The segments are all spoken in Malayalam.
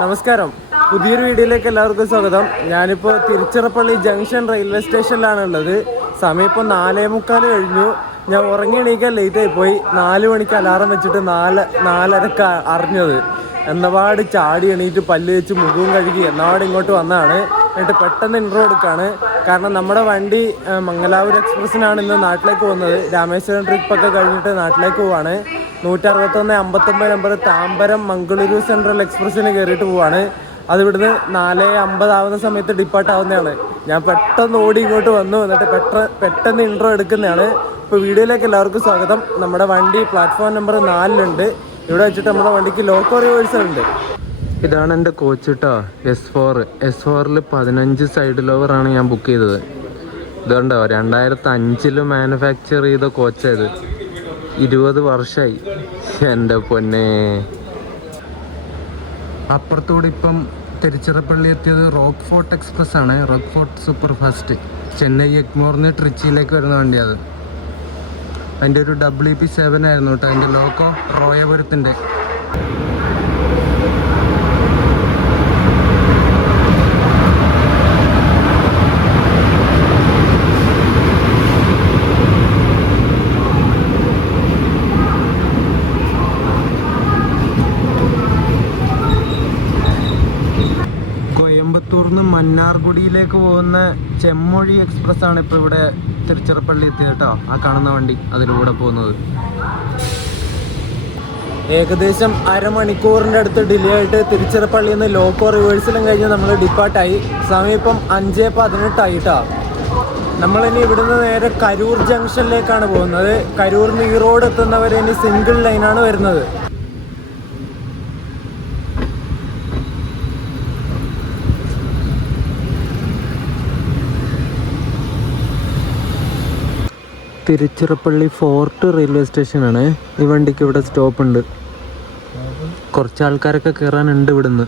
നമസ്കാരം, പുതിയൊരു വീഡിയോയിലേക്ക് എല്ലാവർക്കും സ്വാഗതം. ഞാനിപ്പോൾ തിരുച്ചിറപ്പള്ളി ജംഗ്ഷൻ റെയിൽവേ സ്റ്റേഷനിലാണ് ഉള്ളത്. സമയം ഇപ്പോൾ 4:45 കഴിഞ്ഞു. ഞാൻ ഉറങ്ങി എണീക്കാൻ ലേറ്റായി പോയി. 4 മണിക്ക് അലാറം വെച്ചിട്ട് 4:30 അറിഞ്ഞത്. എന്നപാട് ചാടി എണീറ്റ് പല്ല് വെച്ച് മുഖവും കഴുകി എന്നപാട് ഇങ്ങോട്ട് വന്നതാണ്. എന്നിട്ട് പെട്ടെന്ന് ഇൻട്രോ എടുക്കുകയാണ്. കാരണം നമ്മുടെ വണ്ടി മംഗലാപുരം എക്സ്പ്രസ്സിനാണ് ഇന്ന് നാട്ടിലേക്ക് പോകുന്നത്. രാമേശ്വരം ട്രിപ്പൊക്കെ കഴിഞ്ഞിട്ട് നാട്ടിലേക്ക് പോവാണ്. 161-59 നമ്പർ താമ്പരം മംഗളൂരു സെൻട്രൽ എക്സ്പ്രസ്സിന് കയറിയിട്ട് പോവാണ്. അത് ഇവിടുന്ന് 4:50 ആവുന്ന സമയത്ത് ഡിപ്പാർട്ട് ആവുന്നതാണ്. ഞാൻ പെട്ടെന്ന് ഓടി ഇങ്ങോട്ട് വന്നു. എന്നിട്ട് പെട്ടെന്ന് ഇൻട്രോ എടുക്കുന്നതാണ്. ഇപ്പോൾ വീഡിയോയിലേക്ക് എല്ലാവർക്കും സ്വാഗതം. നമ്മുടെ വണ്ടി പ്ലാറ്റ്ഫോം നമ്പർ 4 ഇവിടെ വെച്ചിട്ട് നമ്മുടെ വണ്ടിക്ക് ലോക്കോ റിവേഴ്സൽ ഉണ്ട്. ഇതാണ് എൻ്റെ കോച്ച് കേട്ടോ, S4 15 സൈഡ് ലോവറാണ് ഞാൻ ബുക്ക് ചെയ്തത്. ഇതുകൊണ്ടോ 2005 മാനുഫാക്ചർ ചെയ്ത കോച്ചായത്. 20 വർഷമായി. എൻ്റെ പൊന്നെ. അപ്പുറത്തൂടെ ഇപ്പം തിരുച്ചിറപ്പള്ളി എത്തിയത് റോക്ക് ഫോർട്ട് എക്സ്പ്രസ് ആണ്. Rock Fort super fast Chennai എഗ്മോറിന്ന് ട്രിച്ചിയിലേക്ക് വരുന്ന വണ്ടിയാണ്. അതിൻ്റെ ഒരു WP7 ആയിരുന്നു കേട്ടോ. അതിൻ്റെ ലോക്കോ റോയപുരത്തിൻ്റെ. കോയമ്പത്തൂർന്ന് മന്നാർഗുഡിയിലേക്ക് പോകുന്ന ചെമ്മൊഴി എക്സ്പ്രസ് ആണ് ഇപ്പോൾ ഇവിടെ തിരുച്ചിറപ്പള്ളി എത്തിയത് കേട്ടോ. ആ കാണുന്ന വണ്ടി അതിലൂടെ പോകുന്നത്. ഏകദേശം അരമണിക്കൂറിൻ്റെ അടുത്ത് ഡിലേ ആയിട്ട് തിരുച്ചിറപ്പള്ളിയിൽ നിന്ന് ലോക്കോ റിവേഴ്സലും കഴിഞ്ഞ് നമ്മൾ ഡിപ്പാർട്ടായി. സമയം ഇപ്പം 5:18 കേട്ടോ. നമ്മളിനി ഇവിടുന്ന് നേരെ കരൂർ ജംഗ്ഷനിലേക്കാണ് പോകുന്നത്. കരൂർന്ന് ഈ റോഡ് എത്തുന്നവരെ ഇനി സിംഗിൾ ലൈനാണ് വരുന്നത്. തിരുച്ചിറപ്പള്ളി ഫോർട്ട് റെയിൽവേ സ്റ്റേഷനാണ്. ഈ വണ്ടിക്ക് ഇവിടെ സ്റ്റോപ്പ് ഉണ്ട്. കുറച്ച് ആൾക്കാരൊക്കെ കയറാനുണ്ട് ഇവിടുന്ന്.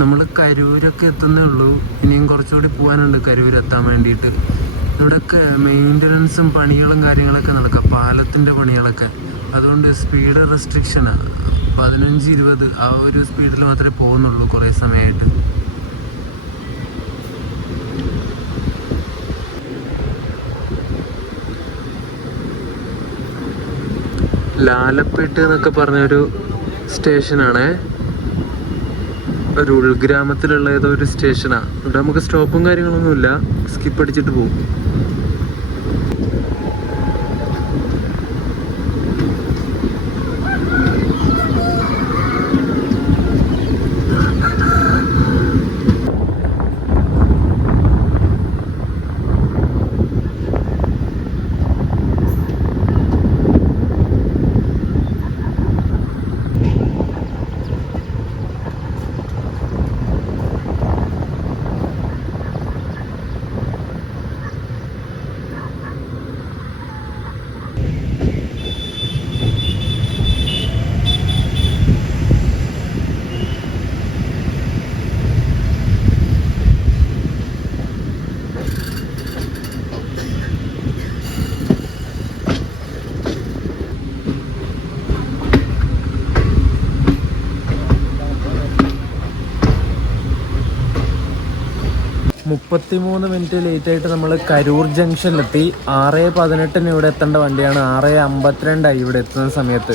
നമ്മൾ കരൂരൊക്കെ എത്തുന്നേ ഉള്ളൂ. ഇനിയും കുറച്ചുകൂടി പോകാനുണ്ട് കരൂർ എത്താൻ വേണ്ടിയിട്ട്. ഇവിടെയൊക്കെ മെയിൻ്റനൻസും പണികളും കാര്യങ്ങളൊക്കെ നടക്കുക, പാലത്തിൻ്റെ പണികളൊക്കെ. അതുകൊണ്ട് സ്പീഡ് റെസ്ട്രിക്ഷനാണ്. 15-20 ആ ഒരു സ്പീഡിൽ മാത്രമേ പോകുന്നുള്ളൂ കുറേ സമയമായിട്ട്. ലാലപ്പേട്ട് എന്നൊക്കെ പറഞ്ഞൊരു സ്റ്റേഷനാണ്. ഒരു ഉൾഗ്രാമത്തിലുള്ള ഏതോ ഒരു സ്റ്റേഷനാണ്. ഇവിടെ നമുക്ക് സ്റ്റോപ്പും കാര്യങ്ങളൊന്നുമില്ല. സ്കിപ്പ് അടിച്ചിട്ട് പോകും. മുപ്പത്തിമൂന്ന് മിനിറ്റ് ലേറ്റായിട്ട് നമ്മൾ കരൂർ ജംഗ്ഷനിലെത്തി. 6:18 ഇവിടെ എത്തേണ്ട വണ്ടിയാണ് 6:52 ഇവിടെ എത്തുന്ന സമയത്ത്.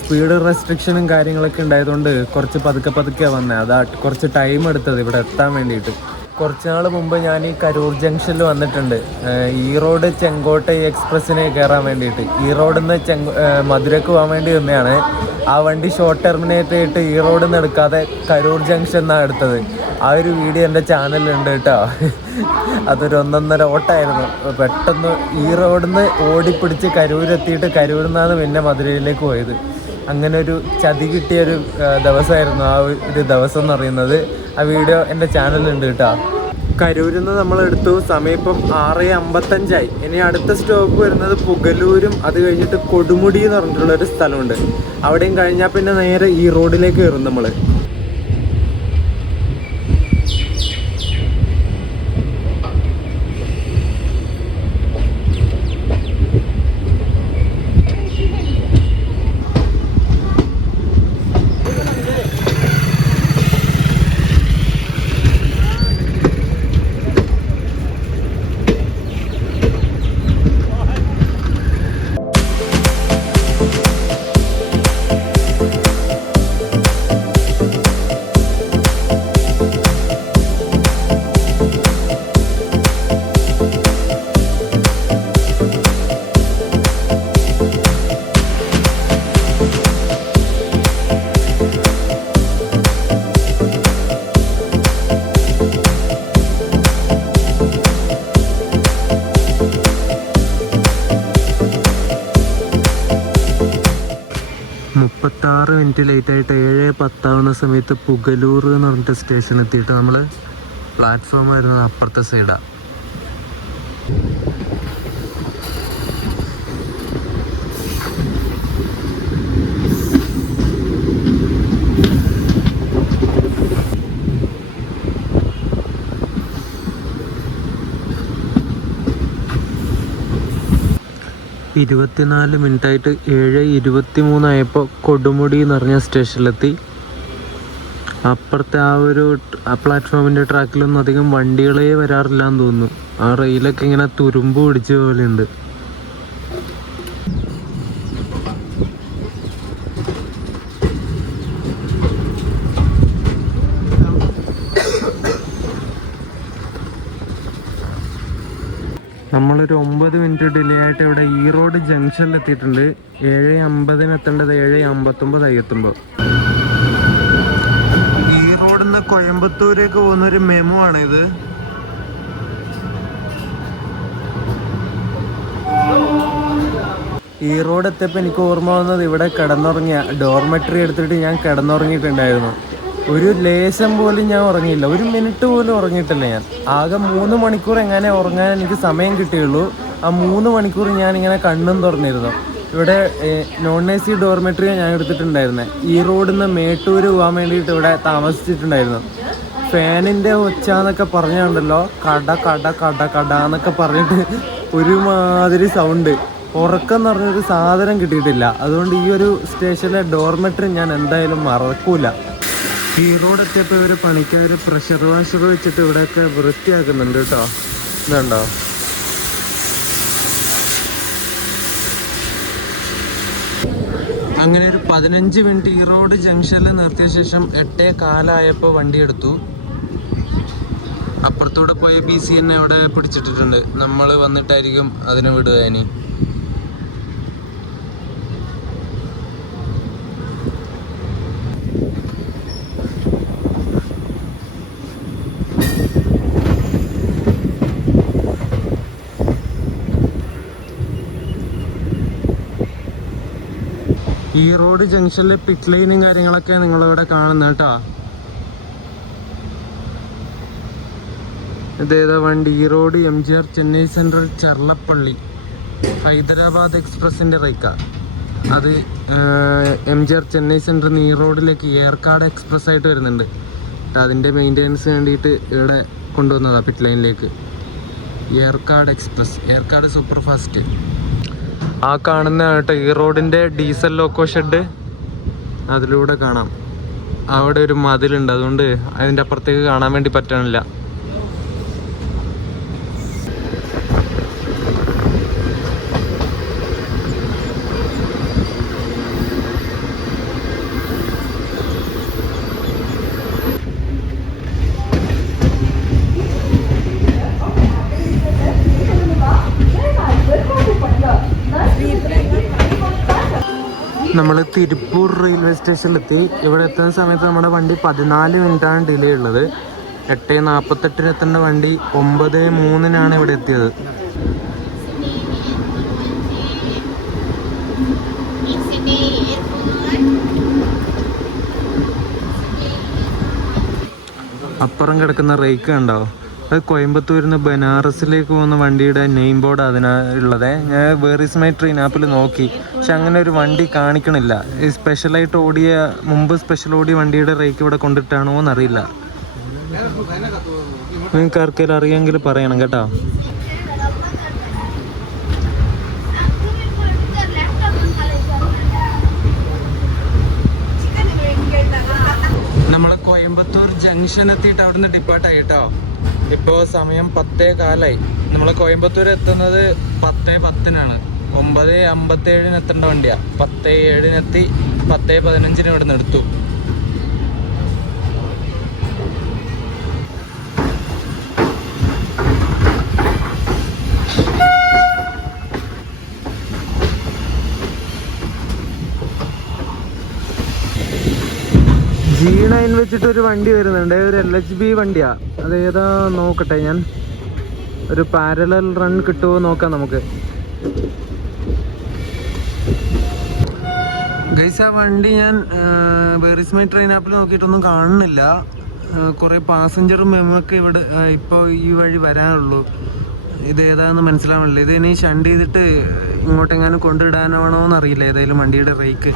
സ്പീഡ് റെസ്ട്രിക്ഷനും കാര്യങ്ങളൊക്കെ ഉണ്ടായതുകൊണ്ട് കുറച്ച് പതുക്കെ വന്നത്. അതാ കുറച്ച് ടൈം എടുത്തത് ഇവിടെ എത്താൻ വേണ്ടിയിട്ട്. കുറച്ചുനാൾ മുമ്പ് ഞാൻ ഈ കരൂർ ജംഗ്ഷനിൽ വന്നിട്ടുണ്ട്. ഈറോഡ് ചെങ്കോട്ട എക്സ്പ്രസ്സിന് കയറാൻ വേണ്ടിയിട്ട്. ഈറോഡിൽ നിന്ന് മധുരക്ക് പോകാൻ വേണ്ടി നിന്നെയാണ്. ആ വണ്ടി ഷോർട്ട് ടെർമിനേറ്റ് ചെയ്തിട്ട് ഈറോഡിൽ നിന്ന് എടുക്കാതെ കരൂർ ജംഗ്ഷൻ എന്നാണ് എടുത്തത്. ആ ഒരു വീഡിയോ എൻ്റെ ചാനലിലുണ്ട് കേട്ടോ. അതൊരു 1.5 ഓട്ടമായിരുന്നു. പെട്ടെന്ന് ഈറോഡിൽ നിന്ന് ഓടിപ്പിടിച്ച് കരൂരെത്തിയിട്ട് കരൂരിൽ നിന്നാണ് പിന്നെ മധുരയിലേക്ക് പോയത്. അങ്ങനെ ഒരു ചതി കിട്ടിയൊരു ദിവസമായിരുന്നു ആ ഒരു ദിവസം എന്ന് പറയുന്നത്. ആ വീഡിയോ എൻ്റെ ചാനലുണ്ട് കേട്ടോ. കരൂരിൽ നിന്ന് നമ്മളെടുത്തു. സമയം ഇപ്പം 6:55. ഇനി അടുത്ത സ്റ്റോപ്പ് വരുന്നത് പുഗലൂരും അത് കഴിഞ്ഞിട്ട് കൊടുമുടി എന്ന് പറഞ്ഞിട്ടുള്ളൊരു സ്ഥലമുണ്ട്. അവിടെയും കഴിഞ്ഞാൽ പിന്നെ നേരെ ഈ റോഡിലേക്ക് കയറും നമ്മൾ. 36 മിനിറ്റ് ലേറ്റായിട്ട് 7:10 ആവുന്ന സമയത്ത് പുഗലൂർ എന്ന് പറഞ്ഞിട്ട് സ്റ്റേഷൻ എത്തിയിട്ട് നമ്മൾ പ്ലാറ്റ്ഫോം ആയിരുന്നു അപ്പുറത്തെ സൈഡാണ്. ഇരുപത്തിനാല് മിനിറ്റായിട്ട് 7:23 ആയപ്പോൾ കൊടുമുടി എന്ന് പറഞ്ഞ സ്റ്റേഷനിലെത്തി. അപ്പുറത്തെ ആ പ്ലാറ്റ്ഫോമിൻ്റെ ട്രാക്കിലൊന്നും അധികം വണ്ടികളേ വരാറില്ല എന്ന് തോന്നുന്നു. ആ റെയിലൊക്കെ ഇങ്ങനെ തുരുമ്പ് പിടിച്ച പോലെയുണ്ട്. നമ്മളൊരു 9 മിനിറ്റ് ഡിലേ ആയിട്ട് ഇവിടെ ഈറോഡ് ജംഗ്ഷനിൽ എത്തിയിട്ടുണ്ട്. 7:50 എത്തേണ്ടത് 7:59 എത്തുമ്പോൾ. ഈറോഡിൽ നിന്ന് കോയമ്പത്തൂരേക്ക് പോകുന്നൊരു മെമു ആണിത്. ഈറോഡ് എത്തിയപ്പോൾ എനിക്ക് ഓർമ്മ വന്നത് ഇവിടെ കിടന്നുറങ്ങിയ ഡോർമെട്രി എടുത്തിട്ട് ഞാൻ കിടന്നുറങ്ങിയിട്ടുണ്ടായിരുന്നു. ഒരു ലേശം പോലും ഞാൻ ഉറങ്ങിയില്ല. 1 മിനിറ്റ് പോലും ഉറങ്ങിയിട്ടില്ല ഞാൻ. ആകെ 3 മണിക്കൂർ എങ്ങനെ ഉറങ്ങാൻ എനിക്ക് സമയം കിട്ടിയുള്ളൂ. ആ 3 മണിക്കൂർ ഞാനിങ്ങനെ കണ്ണും തുറന്നിരുന്നു. ഇവിടെ non-AC ഡോർമെട്രിയാണ് ഞാൻ എടുത്തിട്ടുണ്ടായിരുന്നത്. ഈ റോഡിൽ നിന്ന് മേട്ടൂർ പോകാൻ വേണ്ടിയിട്ട് ഇവിടെ താമസിച്ചിട്ടുണ്ടായിരുന്നു. ഫാനിൻ്റെ ഒച്ച എന്നൊക്കെ പറഞ്ഞുണ്ടല്ലോ, കട കട കട കട എന്നൊക്കെ പറഞ്ഞിട്ട് ഒരുമാതിരി സൗണ്ട്. ഉറക്കം എന്ന് പറഞ്ഞൊരു സാധനം കിട്ടിയിട്ടില്ല. അതുകൊണ്ട് ഈ ഒരു സ്റ്റേഷനിലെ ഡോർമെട്രി ഞാൻ എന്തായാലും മറക്കൂല. ഈ റോഡ് എത്തിയപ്പോൾ ഇവർ പണിക്കാർ പ്രഷർ വാഷർ വെച്ചിട്ട് ഇവിടെയൊക്കെ വൃത്തിയാക്കുന്നുണ്ട് കേട്ടോ. ഇതുണ്ടോ? അങ്ങനെ ഒരു 15 മിനിറ്റ് ഈ റോഡ് ജംഗ്ഷനിൽ നിർത്തിയ ശേഷം 8:15 വണ്ടി എടുത്തു. അപ്പുറത്തൂടെ പോയ BCN അവിടെ പിടിച്ചിട്ടിട്ടുണ്ട്. നമ്മൾ വന്നിട്ടായിരിക്കും അതിനെ വിടുക. ഇനി ഈ റോഡ് ജംഗ്ഷനിൽ പിറ്റ് ലൈനും കാര്യങ്ങളൊക്കെ നിങ്ങളിവിടെ കാണുന്നത് കേട്ടോ. ഇതേതാ വണ്ടി? ഈ road MGR Chennai Central Charlapalli Hyderabad എക്സ്പ്രസിൻ്റെ റൈക്ക. അത് MGR ചെന്നൈ സെൻട്രൽ ഈ റോഡിലേക്ക് ഏർക്കാട് എക്സ്പ്രസ് ആയിട്ട് വരുന്നുണ്ട്. അതിൻ്റെ മെയിൻ്റെനൻസ് വേണ്ടിയിട്ട് ഇവിടെ കൊണ്ടുവന്നതാണ് പിറ്റ് ലൈനിലേക്ക്. Yercaud express, Yercaud super fast. ആ കാണുന്ന കേട്ടോ ഈ റോഡിൻ്റെ ഡീസൽ ലോക്കോ ഷെഡ്. അതിലൂടെ കാണാം. അവിടെ ഒരു മതിലുണ്ട്, അതുകൊണ്ട് അതിൻ്റെ അപ്പുറത്തേക്ക് കാണാൻ വേണ്ടി പറ്റണില്ല. നമ്മൾ തിരുപ്പൂർ റെയിൽവേ സ്റ്റേഷനിലെത്തി. ഇവിടെ എത്തുന്ന സമയത്ത് നമ്മുടെ വണ്ടി 14 മിനിറ്റാണ് ഡിലേ ഉള്ളത്. 8:48 എത്തേണ്ട വണ്ടി 9:03 ഇവിടെ എത്തിയത്. അപ്പുറം കിടക്കുന്ന റേക്ക് കണ്ടോ? അത് കോയമ്പത്തൂരിൽ നിന്ന് ബനാറസിലേക്ക് പോകുന്ന വണ്ടിയുടെ നെയിം ബോർഡ് അതിനുള്ളത്. ഞാൻ വേർ ഈസ് മൈ ട്രെയിൻ ആപ്പിൽ നോക്കി, പക്ഷെ അങ്ങനെ ഒരു വണ്ടി കാണിക്കണില്ല. ഈ സ്പെഷ്യലായിട്ട് ഓടിയ സ്പെഷ്യൽ ഓടിയ വണ്ടിയുടെ റേക്ക് ഇവിടെ കൊണ്ടിട്ടാണോ എന്നറിയില്ല. നിങ്ങൾക്ക് ആർക്കെങ്കിലും അറിയാമെങ്കിൽ പറയണം കേട്ടോ. നമ്മൾ കോയമ്പത്തൂർ ജംഗ്ഷൻ എത്തിയിട്ട് അവിടുന്ന് ഡിപ്പാർട്ടായി കേട്ടോ. ഇപ്പോൾ സമയം 10:15. നമ്മൾ കോയമ്പത്തൂർ എത്തുന്നത് 10:10 9:57 എത്തേണ്ട വണ്ടിയാണ്. 10:07 എത്തി. 10:15 ഇവിടെ നിന്ന് എടുത്തു. G9 വെച്ചിട്ടൊരു വണ്ടി വരുന്നുണ്ട്. ഒരു LHB വണ്ടിയാ. അതേതാ നോക്കട്ടെ ഞാൻ. ഒരു പാരലൽ റൺ കിട്ടുമോ നോക്കാം നമുക്ക്. ഗൈസ്, ആ വണ്ടി ഞാൻ വേർ ഈസ് മൈ ട്രെയിൻ ആപ്പിൽ നോക്കിയിട്ടൊന്നും കാണുന്നില്ല. കുറേ പാസഞ്ചറും മെമ്മൊക്കെ ഇവിടെ ഇപ്പോൾ ഈ വഴി വരാനുള്ളൂ. ഇതേതാണെന്ന് മനസ്സിലാവണില്ല. ഇത് ഇനി ഷണ്ട് ചെയ്തിട്ട് ഇങ്ങോട്ടെങ്ങാനും കൊണ്ടിടാനാണോ എന്നറിയില്ല ഏതായാലും വണ്ടിയുടെ റേക്ക്.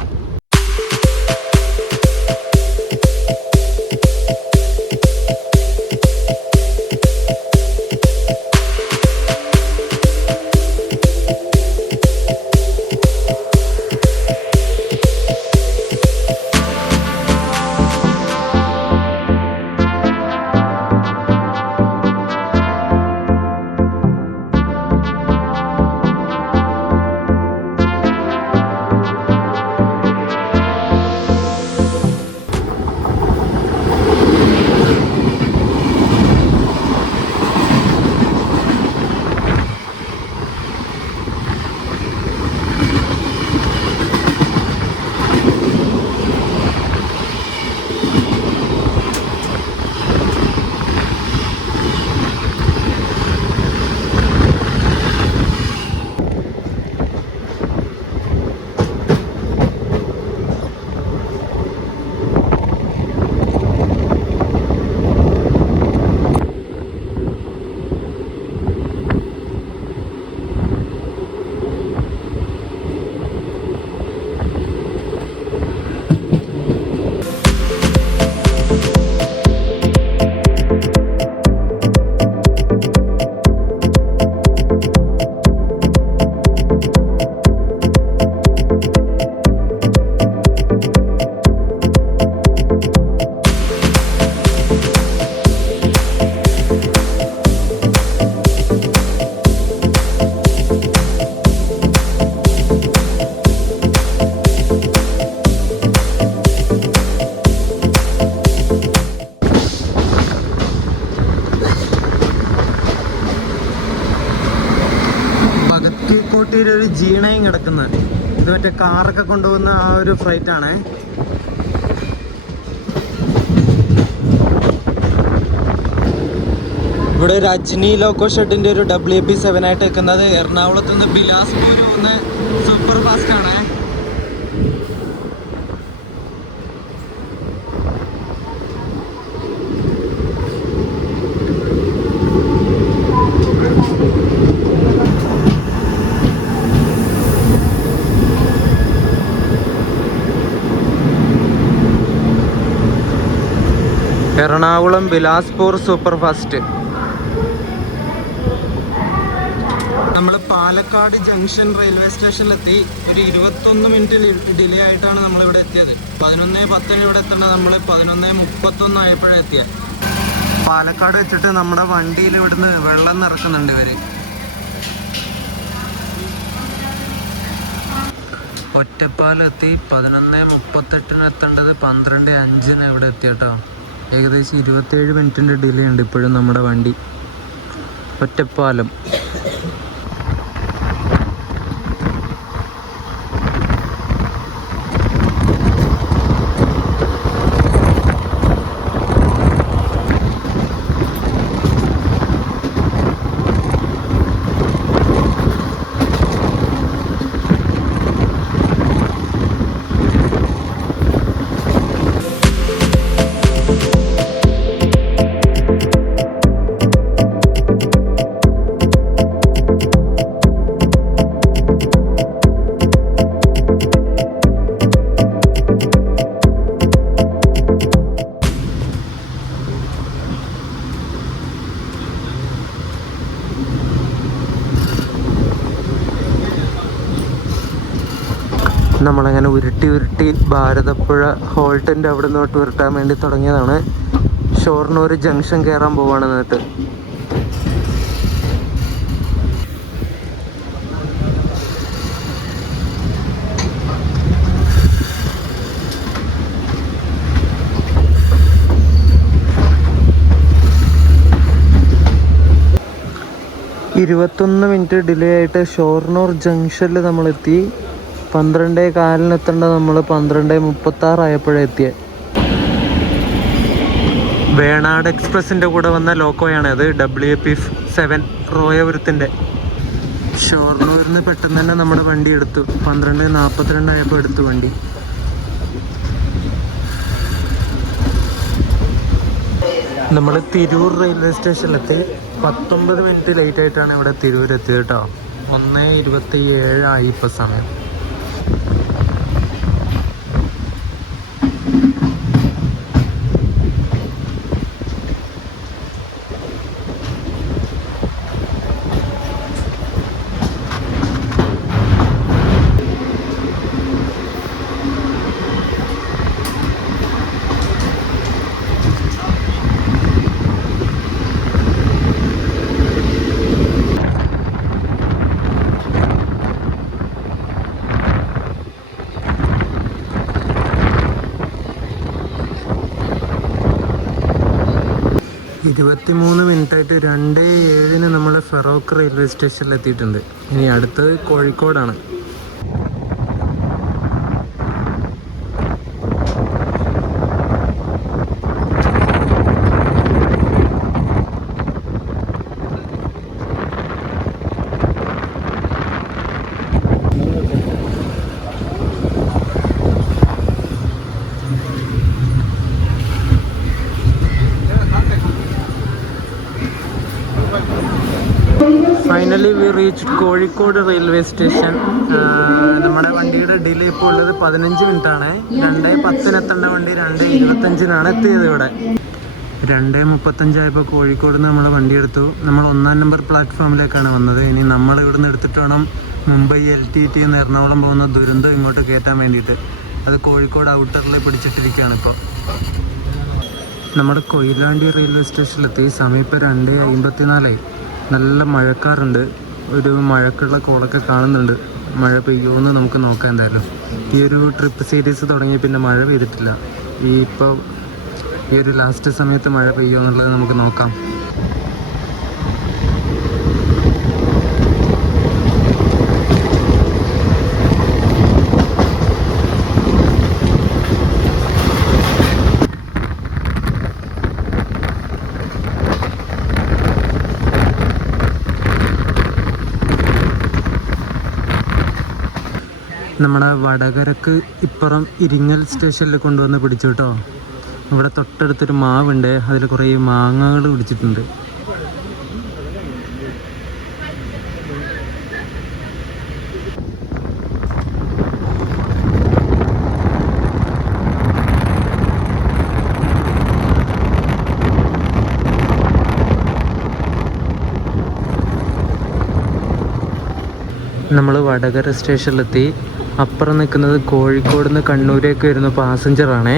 ഒരു G9 കിടക്കുന്നത്. ഇത് മറ്റേ കാറൊക്കെ കൊണ്ടുപോകുന്ന ആ ഒരു ഫ്ലൈറ്റ് ആണ്. ഇവിടെ ഒരു അജ്നി ലോക്കോ ഷെഡിന്റെ ഒരു WP7 ആയിട്ട് വെക്കുന്നത്. എറണാകുളത്ത് നിന്ന് ബിലാസ്പൂർ പോകുന്ന സൂപ്പർ ഫാസ്റ്റ് ആണ്. Ernakulam Bilaspur super fast. നമ്മൾ പാലക്കാട് ജംഗ്ഷൻ റെയിൽവേ സ്റ്റേഷനിലെത്തി. ഒരു 21 മിനിറ്റ് ഡിലേ ആയിട്ടാണ് നമ്മളിവിടെ എത്തിയത്. 11:10 ഇവിടെ എത്തേണ്ട നമ്മൾ 11:31 ആയപ്പോഴാണ് എത്തിയത്. പാലക്കാട് വെച്ചിട്ട് നമ്മുടെ വണ്ടിയിൽ ഇവിടുന്ന് വെള്ളം നിറക്കുന്നുണ്ട് ഇവര്. ഒറ്റപ്പാലെത്തി. 11:38 എത്തേണ്ടത് 12:05 ഇവിടെ എത്തിയട്ടോ. ഏകദേശം 27 മിനിറ്റിൻ്റെ ഡിലേ ഉണ്ട് ഇപ്പോഴും നമ്മുടെ വണ്ടി. ഒറ്റപ്പാലം. നമ്മളങ്ങനെ ഉരുട്ടി ഉരുട്ടി ഭാരതപ്പുഴ ഹോൾട്ടിൻ്റെ അവിടെ നിന്നോട്ട് ഉരുട്ടാൻ വേണ്ടി തുടങ്ങിയതാണ്. ഷൊർണൂർ ജംഗ്ഷൻ കയറാൻ പോവാണ്. എന്നിട്ട് 21 മിനിറ്റ് ഡിലേ ആയിട്ട് ഷൊർണൂർ ജംഗ്ഷനിൽ നമ്മളെത്തി. 12:15 എത്തേണ്ട നമ്മൾ 12:36 ആയപ്പോഴെത്തിയ. വേണാട് എക്സ്പ്രസിൻ്റെ കൂടെ വന്ന ലോക്കോയാണ് അത്, WP7 റോയപുരത്തിൻ്റെ. ഷൊർണൂരിന് പെട്ടെന്ന് തന്നെ നമ്മുടെ വണ്ടി എടുത്തു. 12:42 ആയപ്പോൾ എടുത്തു വണ്ടി. നമ്മൾ തിരൂർ റെയിൽവേ സ്റ്റേഷനിലെത്തി. 19 മിനിറ്റ് ലേറ്റ് ആയിട്ടാണ് ഇവിടെ തിരൂർ എത്തിയത് കേട്ടോ. 1:27 ആയി ഇപ്പോൾ സമയം. മിനിറ്റായിട്ട് 2:07 നമ്മൾ ഫെറോക്ക് റെയിൽവേ സ്റ്റേഷനിൽ എത്തിയിട്ടുണ്ട്. ഇനി അടുത്തത് കോഴിക്കോടാണ്. Finally we reach Kozhikode railway station. നമ്മുടെ വണ്ടിയുടെ ഡിലേ ഇപ്പോൾ ഉള്ളത് 15 മിനിറ്റാണ്. 2:10 എത്തേണ്ട വണ്ടി 2:25 എത്തിയത് ഇവിടെ. 2:35 ആയപ്പോൾ കോഴിക്കോട് നിന്ന് നമ്മൾ വണ്ടി എടുത്തു. നമ്മൾ 1-ാം നമ്പർ പ്ലാറ്റ്ഫോമിലേക്കാണ് വന്നത്. ഇനി നമ്മൾ ഇവിടുന്ന് എടുത്തിട്ട് വേണം മുംബൈ LTT എന്ന് എറണാകുളം പോകുന്ന ദുരന്തം ഇങ്ങോട്ട് കയറ്റാൻ വേണ്ടിയിട്ട്. അത് കോഴിക്കോട് ഔട്ടറിൽ പിടിച്ചിട്ടിരിക്കുകയാണ് ഇപ്പോൾ. നമ്മുടെ കൊയിലാണ്ടി റെയിൽവേ സ്റ്റേഷനിലെത്തി. സമയം ഇപ്പോൾ 2:54 നല്ല മഴക്കാറുണ്ട്. ഒരു മഴക്കുള്ള കോളൊക്കെ കാണുന്നുണ്ട്. മഴ പെയ്യുമെന്ന് നമുക്ക് നോക്കാം. എന്തായാലും ഈ ഒരു ട്രിപ്പ് സീരീസ് തുടങ്ങി പിന്നെ മഴ പെയ്തിട്ടില്ല. ഇപ്പോൾ ഈ ഒരു ലാസ്റ്റ് സമയത്ത് മഴ പെയ്യുമെന്നുള്ളത് നമുക്ക് നോക്കാം. നമ്മുടെ വടകരക്ക് ഇപ്പുറം ഇരിങ്ങൽ സ്റ്റേഷനിൽ കൊണ്ടുവന്ന് പിടിച്ചു കേട്ടോ. ഇവിടെ തൊട്ടടുത്തൊരു മാവുണ്ട്, അതിൽ കുറേ മാങ്ങകൾ പിടിച്ചിട്ടുണ്ട്. നമ്മൾ വടകര സ്റ്റേഷനിലെത്തി. അപ്പുറം നിൽക്കുന്നത് കോഴിക്കോട് നിന്ന് കണ്ണൂരേക്ക് വരുന്ന പാസഞ്ചറാണേ.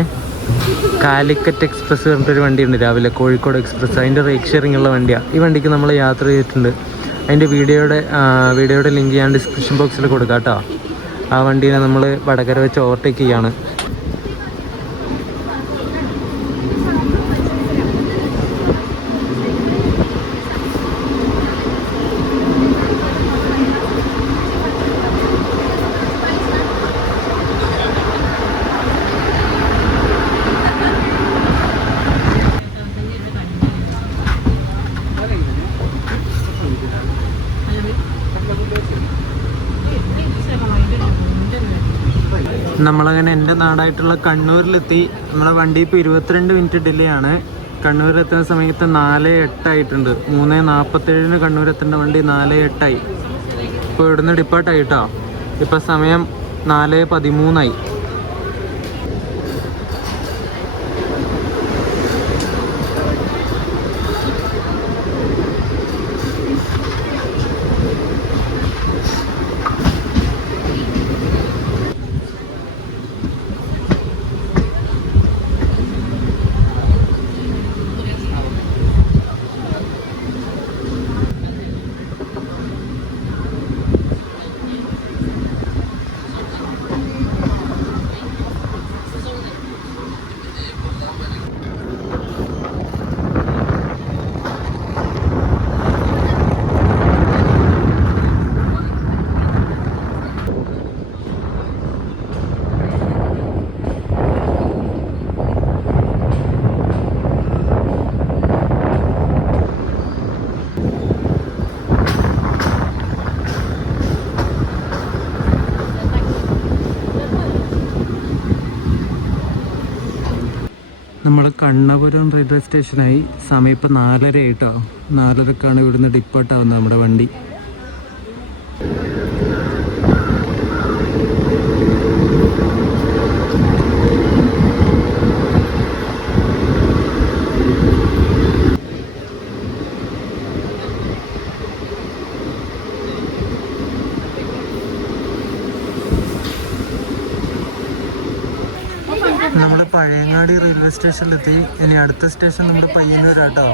കാലിക്കറ്റ് എക്സ്പ്രസ് പറഞ്ഞിട്ടൊരു വണ്ടിയുണ്ട് രാവിലെ, കോഴിക്കോട് എക്സ്പ്രസ്. അതിൻ്റെ റേക്ക് ഷെയറിംഗ് ഉള്ള വണ്ടിയാണ്. ഈ വണ്ടിക്ക് നമ്മൾ യാത്ര ചെയ്തിട്ടുണ്ട്. അതിൻ്റെ വീഡിയോയുടെ ലിങ്ക് ഞാൻ ഡിസ്ക്രിപ്ഷൻ ബോക്സിൽ കൊടുക്കാം കേട്ടോ. ആ വണ്ടീനെ നമ്മൾ വടകര വെച്ച് ഓവർടേക്ക് ചെയ്യാണ്. നമ്മളങ്ങനെ എൻ്റെ നാടായിട്ടുള്ള കണ്ണൂരിലെത്തി. നമ്മളെ വണ്ടി ഇപ്പോൾ 22 മിനിറ്റ് ഡിലേ ആണ്. കണ്ണൂരിലെത്തുന്ന സമയത്ത് 4:08 ആയിട്ടുണ്ട്. 3:47 കണ്ണൂരെത്തേണ്ട വണ്ടി 4:08 ഇപ്പോൾ ഇവിടുന്ന് ഡിപ്പാർട്ടായി കേട്ടോ. ഇപ്പോൾ സമയം 4:13 നമ്മൾ കണ്ണപുരം റെയിൽവേ സ്റ്റേഷനായി. സമയം ഇപ്പോൾ 4:30 ആയിട്ടോ. 4:30ക്കാണ് ഇവിടുന്ന് ഡിപ്പോട്ടാവുന്നത് നമ്മുടെ വണ്ടി. നമ്മൾ പഴയങ്ങാടി റെയിൽവേ സ്റ്റേഷനിലെത്തി. ഇനി അടുത്ത സ്റ്റേഷൻ നമ്മുടെ പയ്യന്നൂരാട്ടോ.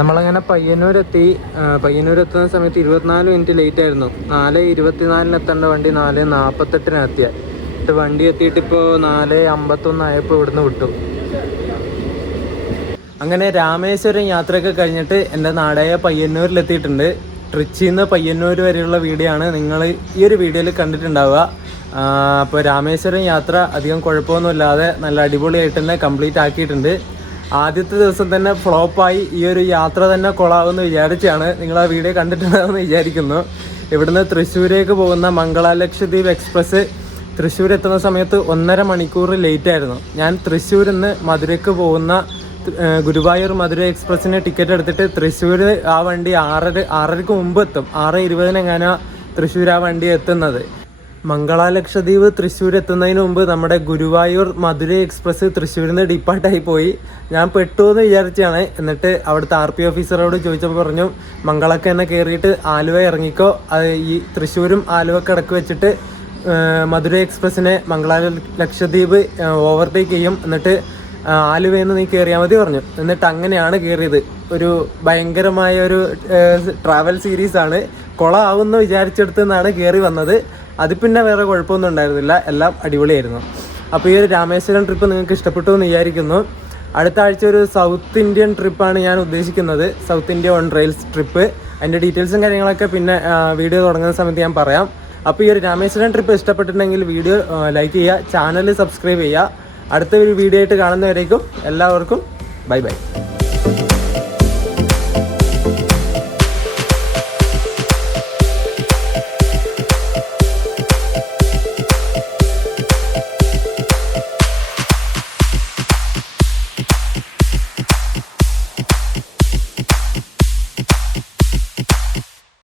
നമ്മളങ്ങനെ പയ്യന്നൂരെത്തി. പയ്യന്നൂരെത്തുന്ന സമയത്ത് 24 മിനിറ്റ് ലേറ്റ് ആയിരുന്നു. 4:24 എത്തേണ്ട വണ്ടി 4:48 എത്തിയ വണ്ടി എത്തിയിട്ട് ഇപ്പോൾ 4:51 ആയപ്പോൾ ഇവിടുന്ന് വിട്ടു. അങ്ങനെ രാമേശ്വരം യാത്രയൊക്കെ കഴിഞ്ഞിട്ട് എൻ്റെ നാടായ പയ്യന്നൂരിലെത്തിയിട്ടുണ്ട്. ട്രിച്ചിയിൽ നിന്ന് പയ്യന്നൂർ വരെയുള്ള വീഡിയോ ആണ് നിങ്ങൾ ഈ ഒരു വീഡിയോയിൽ കണ്ടിട്ടുണ്ടാവുക. അപ്പോൾ രാമേശ്വരം യാത്ര അധികം കുഴപ്പമൊന്നുമില്ലാതെ നല്ല അടിപൊളിയായിട്ട് തന്നെ കംപ്ലീറ്റ് ആക്കിയിട്ടുണ്ട്. ആദ്യത്തെ ദിവസം തന്നെ ഫ്ലോപ്പായി. ഈ ഒരു യാത്ര തന്നെ കൊള്ളാമെന്ന് വിചാരിച്ചാണ്. നിങ്ങൾ ആ വീഡിയോ കണ്ടിട്ടുണ്ടാകുമെന്ന് വിചാരിക്കുന്നു. ഇവിടുന്ന് തൃശ്ശൂരേക്ക് പോകുന്ന മംഗള ലക്ഷദ്വീപ് എക്സ്പ്രസ് തൃശ്ശൂർ എത്തുന്ന സമയത്ത് 1.5 മണിക്കൂർ ലേറ്റ് ആയിരുന്നു. ഞാൻ തൃശ്ശൂരിൽ നിന്ന് മധുരയ്ക്ക് പോകുന്ന ഗുരുവായൂർ മധുര എക്സ്പ്രസ്സിന് ടിക്കറ്റ് എടുത്തിട്ട് തൃശ്ശൂർ ആ വണ്ടി 6:30ക്ക് മുമ്പ് എത്തും. 6:20 എങ്ങനെയാണ് തൃശ്ശൂർ ആ വണ്ടി എത്തുന്നത്. മംഗള ലക്ഷദ്വീപ് തൃശ്ശൂർ എത്തുന്നതിന് മുമ്പ് നമ്മുടെ ഗുരുവായൂർ മധുര എക്സ്പ്രസ് തൃശ്ശൂരിൽ നിന്ന് ഡിപ്പാർട്ടായി പോയി. ഞാൻ പെട്ടുവെന്ന് വിചാരിച്ചാണ്. എന്നിട്ട് അവിടുത്തെ RP ഓഫീസറോട് ചോദിച്ചപ്പോൾ പറഞ്ഞു, മംഗളക്ക് തന്നെ കയറിയിട്ട് ആലുവ ഇറങ്ങിക്കോ, അത് ഈ തൃശ്ശൂരും ആലുവക്ക് ഇടക്ക് വെച്ചിട്ട് മധുര എക്സ്പ്രസ്സിനെ മംഗള ലക്ഷദ്വീപ് ഓവർടേക്ക് ചെയ്യും, എന്നിട്ട് ആലുവയിൽ നിന്ന് നീ കയറിയാൽ മതി പറഞ്ഞു. എന്നിട്ട് അങ്ങനെയാണ് കയറിയത്. ഒരു ഭയങ്കരമായ ഒരു ട്രാവൽ സീരീസാണ്. കൊളാവുമെന്ന് വിചാരിച്ചെടുത്തെന്നാണ് കയറി വന്നത്. അത് പിന്നെ വേറെ കുഴപ്പമൊന്നും ഉണ്ടായിരുന്നില്ല, എല്ലാം അടിപൊളിയായിരുന്നു. അപ്പോൾ ഈ ഒരു രാമേശ്വരം ട്രിപ്പ് നിങ്ങൾക്ക് ഇഷ്ടപ്പെട്ടു എന്ന് വിചാരിക്കുന്നു. അടുത്ത ആഴ്ച ഒരു സൗത്ത് ഇന്ത്യൻ ട്രിപ്പാണ് ഞാൻ ഉദ്ദേശിക്കുന്നത്. South India on rails trip. അതിൻ്റെ ഡീറ്റെയിൽസും കാര്യങ്ങളൊക്കെ പിന്നെ വീഡിയോ തുടങ്ങുന്ന സമയത്ത് ഞാൻ പറയാം. അപ്പോൾ ഈ ഒരു രാമേശ്വരം ട്രിപ്പ് ഇഷ്ടപ്പെട്ടിട്ടുണ്ടെങ്കിൽ വീഡിയോ ലൈക്ക് ചെയ്യുക, ചാനൽ സബ്സ്ക്രൈബ് ചെയ്യുക. അടുത്ത ഒരു വീഡിയോ ആയിട്ട് കാണുന്നവരേക്കും എല്ലാവർക്കും ബൈ ബൈ.